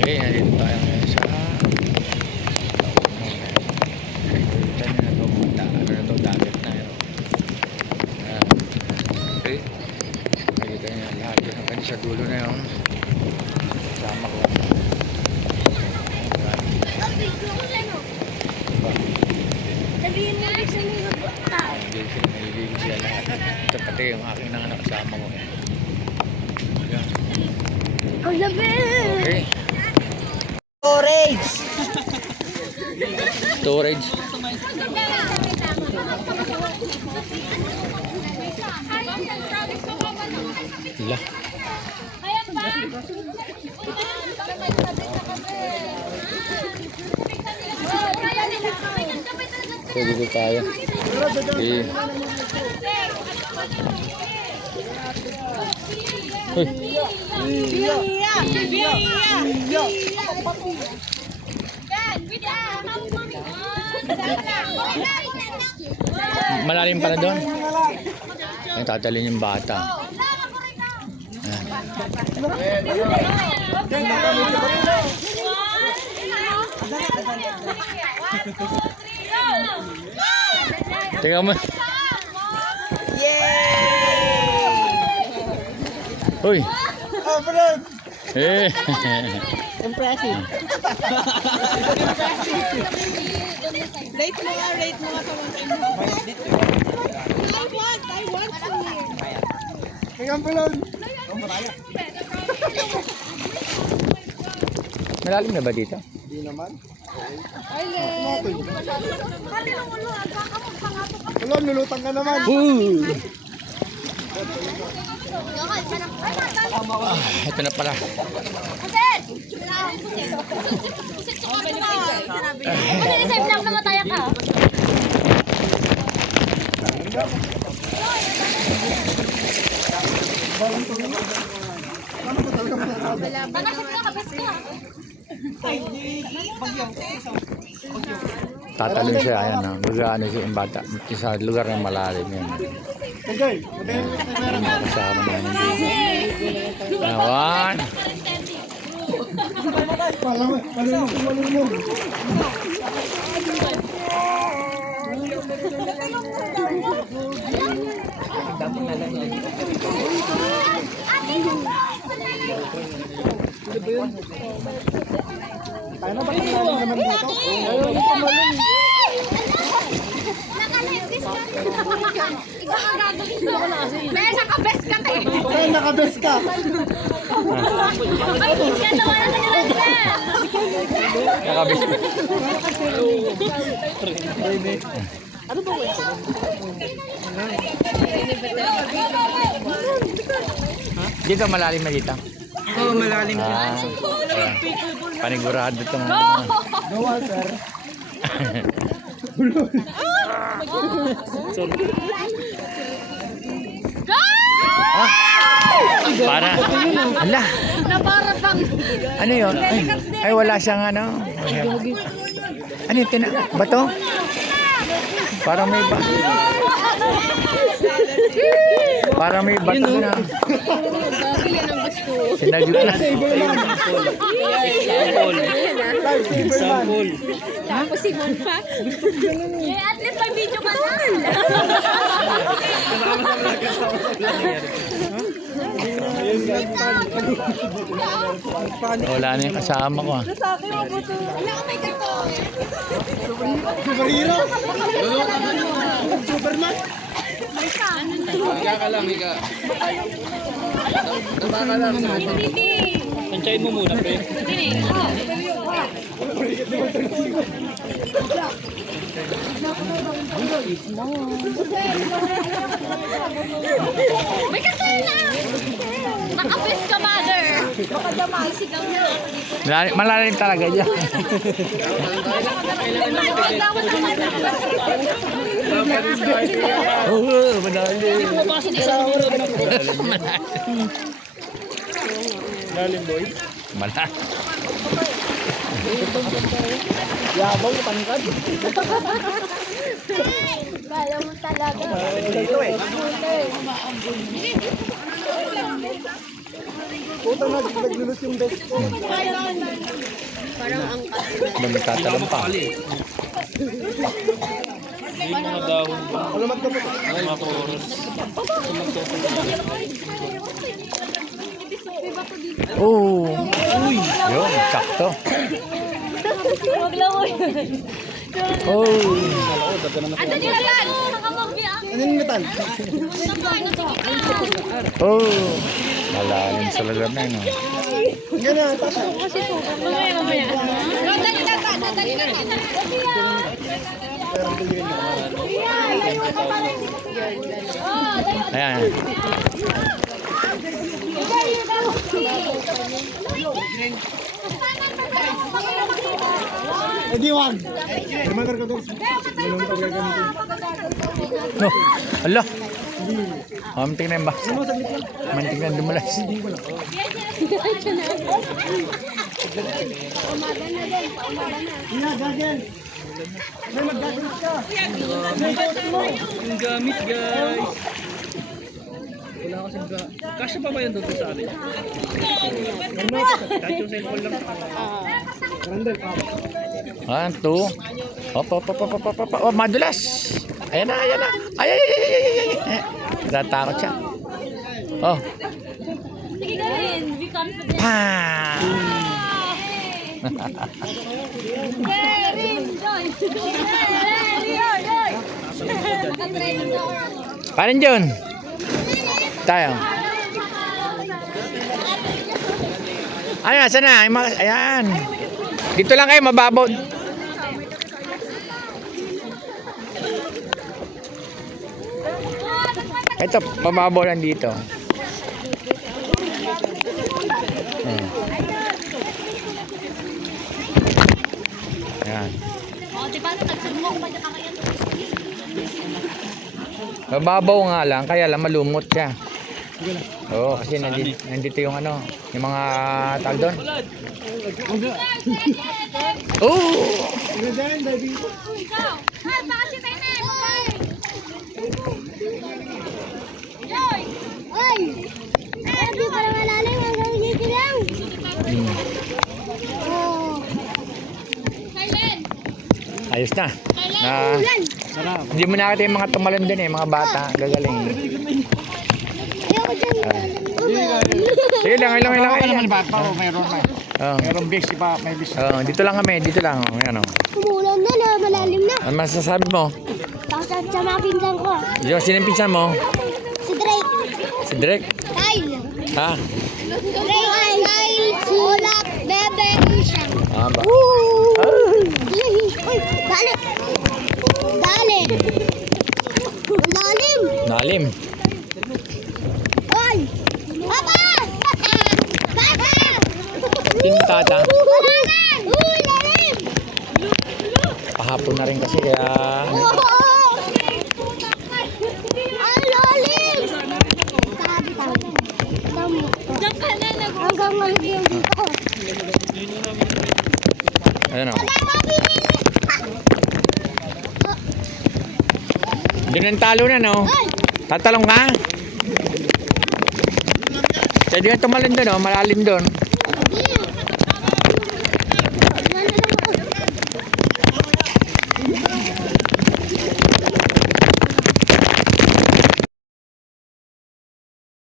Okay, nandito tayo ngayon sa nakita nyo na ito, ano na ito, dagat na yun. Okay, nakita nyo lahat yun hanggang sa dulo na yun. Kasama ko. Sabihin mo rin sa mga tao. Naliligo siya lahat. Ito pati yung aking nanganak kasama ko. Ayan. Ang labi! Okay. Storage! Storage. Ila. So dito tayo. Okay. Malalim pala doon. Ay, tatalin yung bata. Tingnan mo. Uy. Eh. Impressive. Rate mo nga sa one time mo. I want to. Tingnan mo lang. Malalim na ba dito? Hindi naman. Wala, nulutang ka naman. Ito na pala. Save lang na mataya ka. Tatalon siya, ayan na. Mag-ano siya yung bata. Sa lugar ng malalim yan. Kasama na yung dito. Awan. Tayo na ba kailangan naman dito? Ayaw na tumalun. May nakabes ka te. Ay, nakabes ka. Ay, yan naman na naglalagyan. Nakabis. Ano ba wala? Dito malalim na dito. Oo, malalim Ah, ayan. Panigurado itong No water. para. Hala. Na para pang Ano yun? Ay wala siyang ano. Ano yun? Bato? Parang may bato. Parang may bato na. Sinaglit na. Example. tapos si Mon pa. At least may video ka na. Wala na yung kasama ko ah. Wala ka may gato. Superhero. Superman. Higa ka lang, higa. Taba ka lang. Tansyahin mo muna, pre. May gato na. Nakabes ka, mother. Baka damay, sigaw na. Malalim talaga dyan. Oo, malalim. Lalim boy. Malalim. Yabang tangkad. Kala mo talaga. Dito eh. Puta na, naglulus yung desk ko. Parang ang Doon magtatalong pa. May mga dahon ba? Mga koros. Oh. Yun, sakto. Huwag lang mo yun. Oh. Ano nyo lang? Ano yung metal? Oh. Malalim sa lalim na yun. Oh. Mamaya. Dali na. Ayan. No. Ala. Mantik na yung ba? Mantik na dumulas. Yung gamit guys. Wala kasing kasya pa ba yan doon sa atin? Kahit yung cellphone lang. One, two. Hop. Oh, madulas. Ayan na. Ay. Natatakot siya. Oh. Sige gawin. Be confident. Pa! Very enjoy. Paano dyan? Tayo. Ayan, saan na? Ayan. Dito lang kayo, mababaw. Ito, mababaw lang dito. Ayan. O, di ba? Nagsumbong pa niya kakayan. Mababaw nga lang, kaya lang malumot siya. Oo, kasi nandito yung ano, yung mga tag doon. Oh! Ikaw. Ah, baka si Tene. Joy. Ay! Hindi ko lang malalim. Hanggang dito lang. Hmm. Oh. Silent. Ayos na. Na, Ulan. hindi mo nakita yung mga tumalon din mga bata. Gagaling. Ayoko dyan. Sige lang, ilang. Mayroon na. Oh. Mayroon base pa, may base. Oh, dito lang kami, dito lang. Oh, ayan, oh. Umulan na. Malalim na. Ano masasabi mo? Tapos sa mga pinsan ko. Sino yung pinsan mo? Si Drake. Si Drake? Kyle. Ha? Drake. Kyle. Ulap. Bebe. Isha. Ah, ba? Uy, dali. Lalim. Nalim. Oy. Papa. Papa. Tintata. Malalim. Uy, lalim. Pahapon na rin kasi kaya... Oh. Ang lalim. Diyan ka na. Hanggang ngayon dito. Ayan, oh. Doon ang talo na, no? Tatalong ka? Pwede ka tumalon doon, oh. Malalim doon.